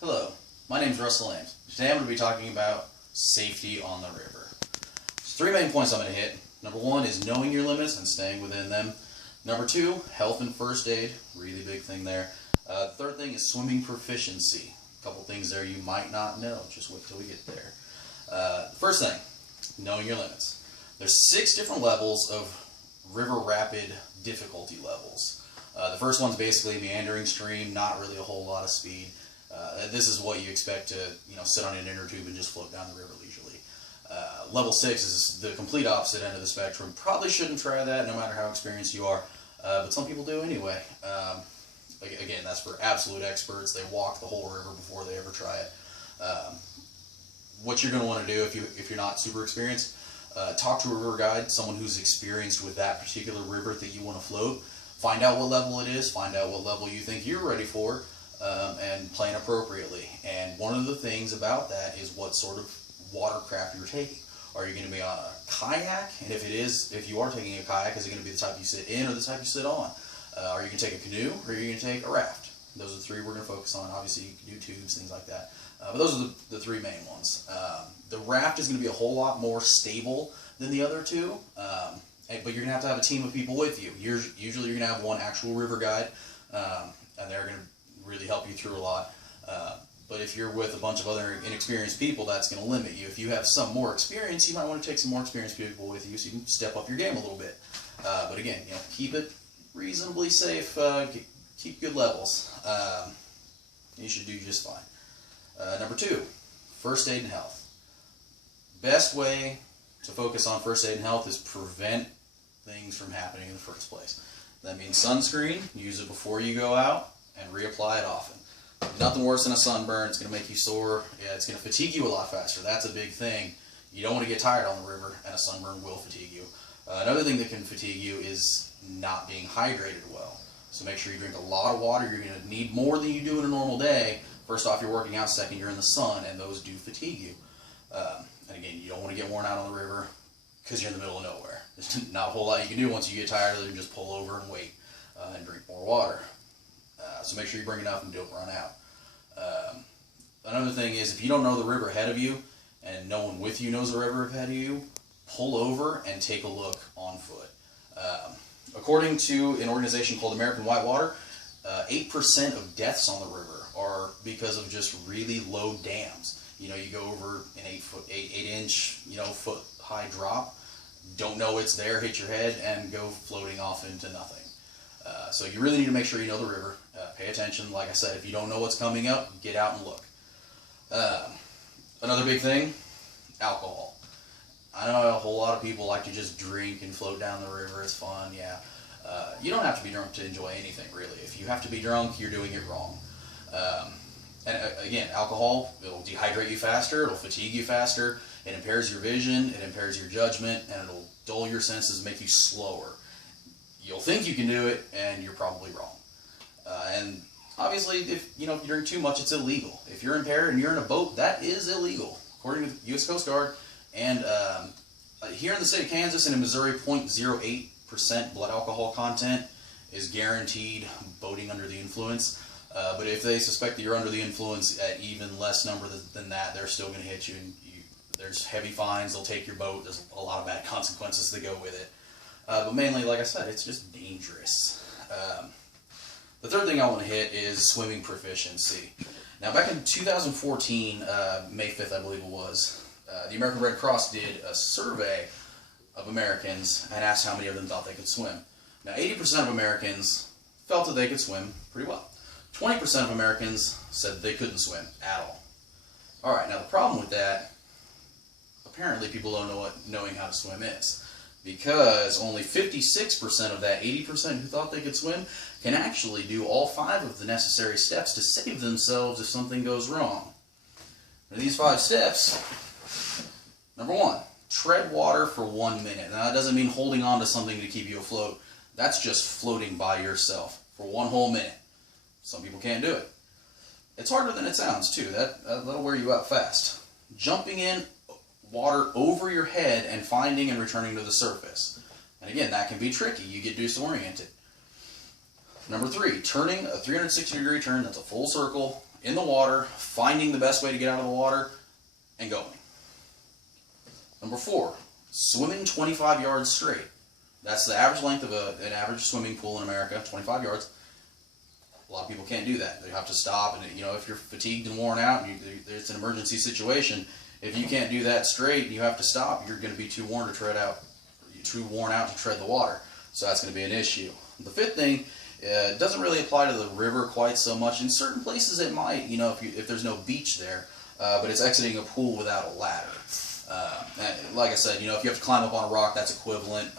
Hello, my name is Russell Ames. Today I'm going to be talking about safety on the river. There's three main points I'm going to hit. Number one is knowing your limits and staying within them. Number two, health and first aid, really big thing there. Third thing is swimming proficiency. A couple things there you might not know, just wait till we get there. First thing, knowing your limits. There's 6 different levels of river rapid difficulty levels. The first one's basically meandering stream, not really a whole lot of speed. This is what you expect to, sit on an inner tube and just float down the river leisurely. Level 6 is the complete opposite end of the spectrum. Probably shouldn't try that no matter how experienced you are, but some people do anyway. Again, that's for absolute experts. They walk the whole river before they ever try it. What you're going to want to do if you're not super experienced, talk to a river guide, someone who's experienced with that particular river that you want to float. Find out what level it is, find out what level you think you're ready for, and plan appropriately. And one of the things about that is what sort of watercraft you're taking. Are you going to be on a kayak? And if you are taking a kayak, is it going to be the type you sit in or the type you sit on? Are you going to take a canoe or are you going to take a raft? Those are the 3 we're going to focus on. Obviously, you can do tubes, things like that. But those are the 3 main ones. The raft is going to be a whole lot more stable than the other 2. But you're going to have a team of people with you. Usually you're going to have one actual river guide, and they're going to really help you through a lot. But if you're with a bunch of other inexperienced people, that's going to limit you. If you have some more experience, you might want to take some more experienced people with you so you can step up your game a little bit. But again, keep it reasonably safe, keep good levels. You should do just fine. Number 2, first aid and health. Best way to focus on first aid and health is prevent things from happening in the first place. That means sunscreen, use it before you go out, and reapply it often. Nothing worse than a sunburn. It's going to make you sore. Yeah, it's going to fatigue you a lot faster. That's a big thing. You don't want to get tired on the river, and a sunburn will fatigue you. Another thing that can fatigue you is not being hydrated well. So make sure you drink a lot of water. You're going to need more than you do in a normal day. First off, you're working out. Second, you're in the sun, and those do fatigue you. And again, you don't want to get worn out on the river because you're in the middle of nowhere. There's not a whole lot you can do once you get tired other than just pull over and wait and drink more water. So make sure you bring enough and don't run out. Another thing is if you don't know the river ahead of you and no one with you knows the river ahead of you, pull over and take a look on foot. According to an organization called American Whitewater, 8% of deaths on the river are because of just really low dams. You go over an 8-inch, foot high drop, don't know it's there, hit your head, and go floating off into nothing. So you really need to make sure you know the river. Pay attention. Like I said, if you don't know what's coming up, get out and look. Another big thing, alcohol. I know a whole lot of people like to just drink and float down the river. It's fun, yeah. You don't have to be drunk to enjoy anything, really. If you have to be drunk, you're doing it wrong. And again, alcohol, it'll dehydrate you faster, it'll fatigue you faster, it impairs your vision, it impairs your judgment, and it'll dull your senses, make you slower. You'll think you can do it, and you're probably wrong. And obviously, if you drink too much, it's illegal. If you're impaired and you're in a boat, that is illegal, according to the U.S. Coast Guard. And here in the state of Kansas and in Missouri, 0.08% blood alcohol content is guaranteed boating under the influence. But if they suspect that you're under the influence at even less number than that, they're still going to hit you. And there's heavy fines. They'll take your boat. There's a lot of bad consequences that go with it. But mainly, like I said, it's just dangerous. The third thing I want to hit is swimming proficiency. Now, back in 2014, May 5th, I believe it was, the American Red Cross did a survey of Americans and asked how many of them thought they could swim. Now, 80% of Americans felt that they could swim pretty well. 20% of Americans said they couldn't swim at all. Alright, now the problem with that, apparently people don't know what knowing how to swim is. Because only 56% of that 80% who thought they could swim can actually do all 5 of the necessary steps to save themselves if something goes wrong. Now, these 5 steps, number 1, tread water for 1 minute. Now that doesn't mean holding on to something to keep you afloat. That's just floating by yourself for 1 whole minute. Some people can't do it. It's harder than it sounds too. That'll wear you out fast. Jumping in water over your head and finding and returning to the surface. And again, that can be tricky. You get disoriented. Number 3, turning a 360-degree turn, that's a full circle, in the water, finding the best way to get out of the water, and going. Number 4, swimming 25 yards straight. That's the average length of an average swimming pool in America, 25 yards. A lot of people can't do that. They have to stop, and if you're fatigued and worn out, and it's an emergency situation, if you can't do that straight and you have to stop, you're going to be too worn out to tread the water. So that's going to be an issue. The 5th thing, it doesn't really apply to the river quite so much. In certain places it might, if there's no beach there, but it's exiting a pool without a ladder. Like I said, if you have to climb up on a rock, that's equivalent.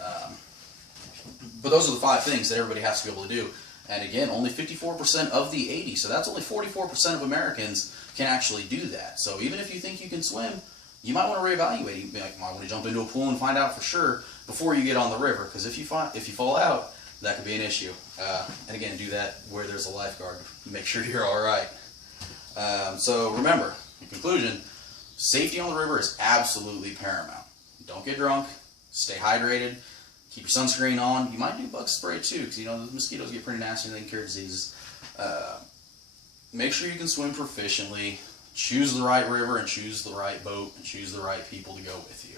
But those are the 5 things that everybody has to be able to do. And again, only 54% of the 80, so that's only 44% of Americans can actually do that. So even if you think you can swim, you might want to reevaluate. You might want to jump into a pool and find out for sure before you get on the river, because if you fall out, that could be an issue. And again, do that where there's a lifeguard. Make sure you're all right. So remember, in conclusion, safety on the river is absolutely paramount. Don't get drunk. Stay hydrated. Keep your sunscreen on. You might do bug spray too, because the mosquitoes get pretty nasty and they can carry diseases. Make sure you can swim proficiently. Choose the right river and choose the right boat and choose the right people to go with you.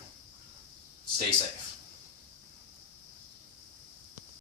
Stay safe.